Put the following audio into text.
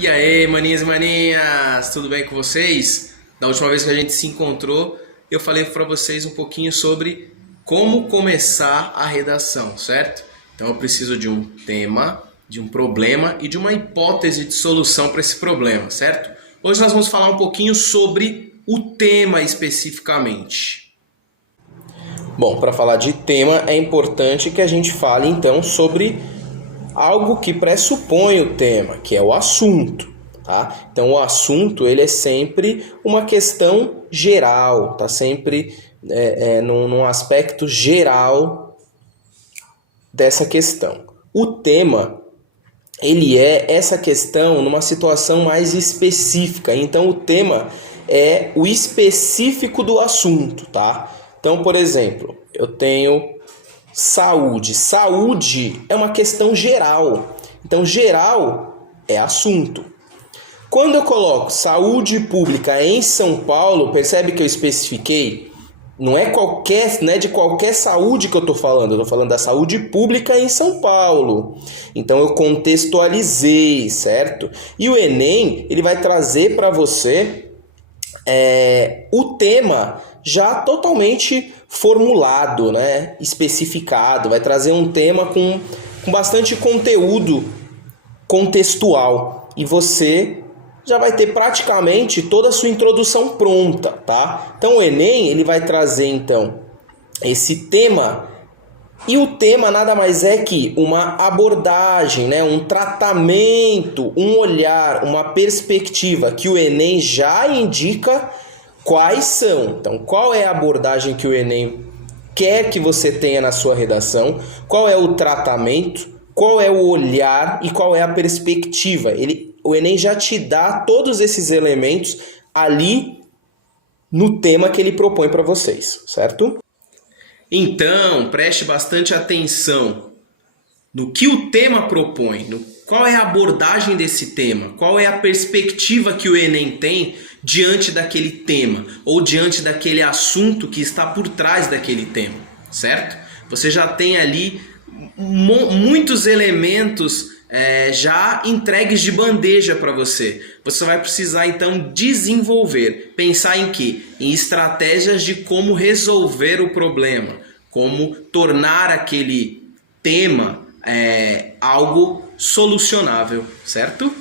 E aí, maninhas e maninhas, tudo bem com vocês? Da última vez que a gente se encontrou, eu falei para vocês um pouquinho sobre como começar a redação, certo? Então eu preciso de um tema, de um problema e de uma hipótese de solução para esse problema, certo? Hoje nós vamos falar um pouquinho sobre o tema especificamente. Bom, para falar de tema é importante que a gente fale então sobre algo que pressupõe o tema, que é o assunto, tá? Então o assunto ele é sempre uma questão geral, tá sempre num aspecto geral dessa questão. O tema ele é essa questão numa situação mais específica. Então o tema é o específico do assunto, tá? Então, por exemplo, eu tenho saúde. Saúde é uma questão geral. Então, geral é assunto. Quando eu coloco saúde pública em São Paulo, percebe que eu especifiquei? Não é de qualquer saúde que eu estou falando. Eu estou falando da saúde pública em São Paulo. Então, eu contextualizei, certo? E o Enem, ele vai trazer para você o tema já totalmente formulado, né? Especificado, vai trazer um tema com bastante conteúdo contextual e você já vai ter praticamente toda a sua introdução pronta, tá? Então o Enem ele vai trazer então esse tema e o tema nada mais é que uma abordagem, né? Um tratamento, um olhar, uma perspectiva que o Enem já indica quais são. Então, qual é a abordagem que o Enem quer que você tenha na sua redação? Qual é o tratamento? Qual é o olhar? E qual é a perspectiva? O Enem já te dá todos esses elementos ali no tema que ele propõe para vocês, certo? Então, preste bastante atenção no que o tema propõe, qual é a abordagem desse tema, qual é a perspectiva que o Enem tem diante daquele tema ou diante daquele assunto que está por trás daquele tema, certo? Você já tem ali muitos elementos já entregues de bandeja para você. Você vai precisar então desenvolver, pensar em quê? Em estratégias de como resolver o problema, como tornar aquele tema algo solucionável, certo?